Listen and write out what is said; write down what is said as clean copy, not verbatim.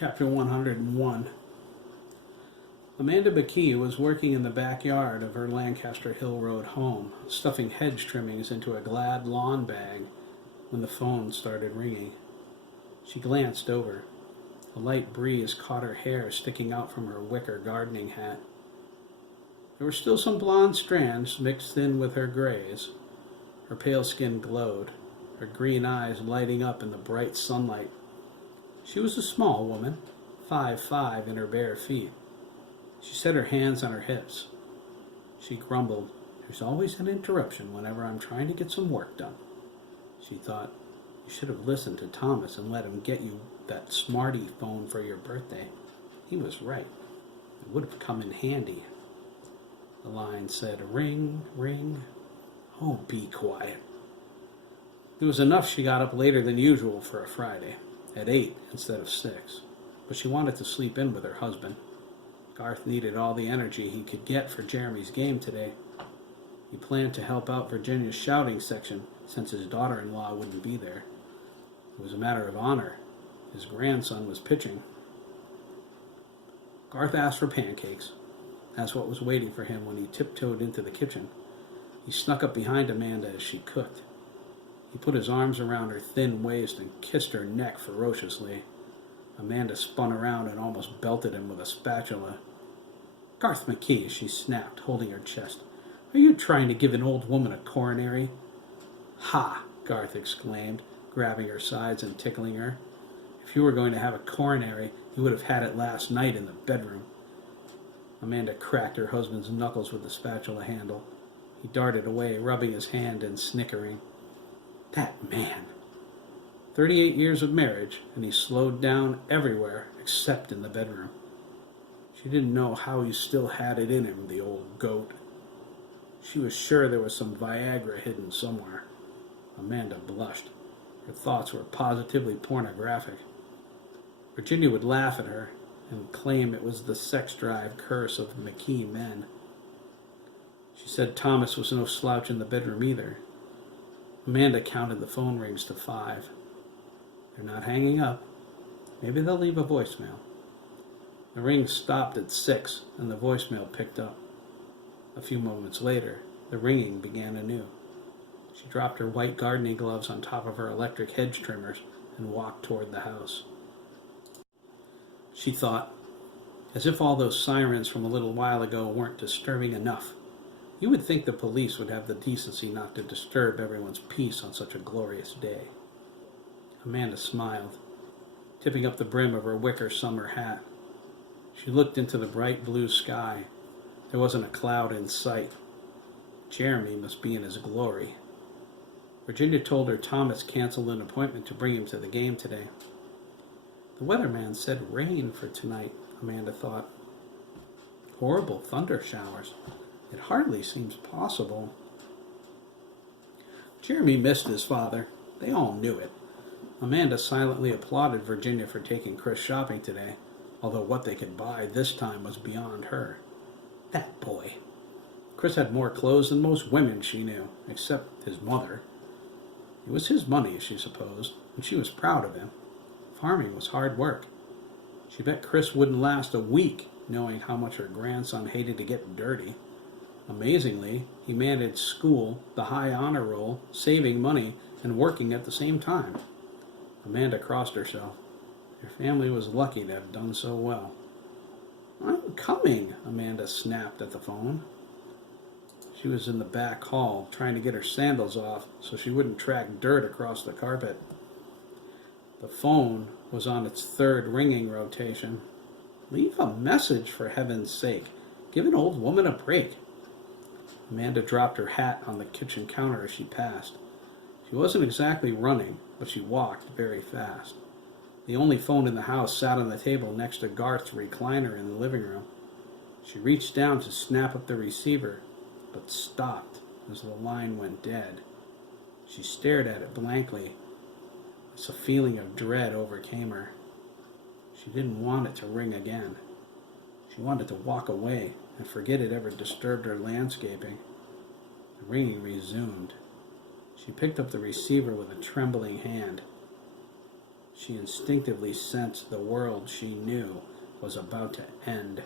Chapter 101. Amanda McKee was working in the backyard of her Lancaster Hill Road home, stuffing hedge trimmings into a Glad lawn bag when the phone started ringing. She glanced over. A light breeze caught her hair sticking out from her wicker gardening hat. There were still some blonde strands mixed in with her grays. Her pale skin glowed, her green eyes lighting up in the bright sunlight. She was a small woman, 5'5" in her bare feet. She set her hands on her hips. She grumbled, "There's always an interruption whenever I'm trying to get some work done." She thought, "You should have listened to Thomas and let him get you that smarty phone for your birthday. He was right. It would have come in handy." The line said, "Ring, ring." "Oh, be quiet." It was enough she got up later than usual for a Friday, at 8 instead of 6, but she wanted to sleep in with her husband. Garth needed all the energy he could get for Jeremy's game today. He planned to help out Virginia's shouting section since his daughter-in-law wouldn't be there. It was a matter of honor. His grandson was pitching. Garth asked for pancakes. That's what was waiting for him when he tiptoed into the kitchen. He snuck up behind Amanda as she cooked. He put his arms around her thin waist and kissed her neck ferociously. Amanda spun around and almost belted him with a spatula. "Garth McKee," she snapped, holding her chest. "Are you trying to give an old woman a coronary?" "Ha!" Garth exclaimed, grabbing her sides and tickling her. "If you were going to have a coronary, you would have had it last night in the bedroom." Amanda cracked her husband's knuckles with the spatula handle. He darted away, rubbing his hand and snickering. That man! 38 years of marriage, and he slowed down everywhere except in the bedroom. She didn't know how he still had it in him, the old goat. She was sure there was some Viagra hidden somewhere. Amanda blushed. Her thoughts were positively pornographic. Virginia would laugh at her and claim it was the sex drive curse of McKee men. She said Thomas was no slouch in the bedroom either. Amanda counted the phone rings to 5. They're not hanging up. Maybe they'll leave a voicemail. The ring stopped at 6, and the voicemail picked up. A few moments later, the ringing began anew. She dropped her white gardening gloves on top of her electric hedge trimmers and walked toward the house. She thought, as if all those sirens from a little while ago weren't disturbing enough. You would think the police would have the decency not to disturb everyone's peace on such a glorious day. Amanda smiled, tipping up the brim of her wicker summer hat. She looked into the bright blue sky. There wasn't a cloud in sight. Jeremy must be in his glory. Virginia told her Thomas canceled an appointment to bring him to the game today. The weatherman said rain for tonight, Amanda thought. Horrible thunder showers. It hardly seems possible. Jeremy missed his father. They all knew it. Amanda silently applauded Virginia for taking Chris shopping today, although what they could buy this time was beyond her. That boy. Chris had more clothes than most women she knew, except his mother. It was his money, she supposed, and she was proud of him. Farming was hard work. She bet Chris wouldn't last a week, knowing how much her grandson hated to get dirty. Amazingly, he managed school, the high honor roll, saving money, and working at the same time. Amanda crossed herself. Her family was lucky to have done so well. "I'm coming," Amanda snapped at the phone. She was in the back hall, trying to get her sandals off so she wouldn't track dirt across the carpet. The phone was on its 3rd ringing rotation. "Leave a message, for heaven's sake. Give an old woman a break." Amanda dropped her hat on the kitchen counter as she passed. She wasn't exactly running, but she walked very fast. The only phone in the house sat on the table next to Garth's recliner in the living room. She reached down to snap up the receiver, but stopped as the line went dead. She stared at it blankly as a feeling of dread overcame her. She didn't want it to ring again. She wanted to walk away and forget it ever disturbed her landscaping. The ringing resumed. She picked up the receiver with a trembling hand. She instinctively sensed the world she knew was about to end.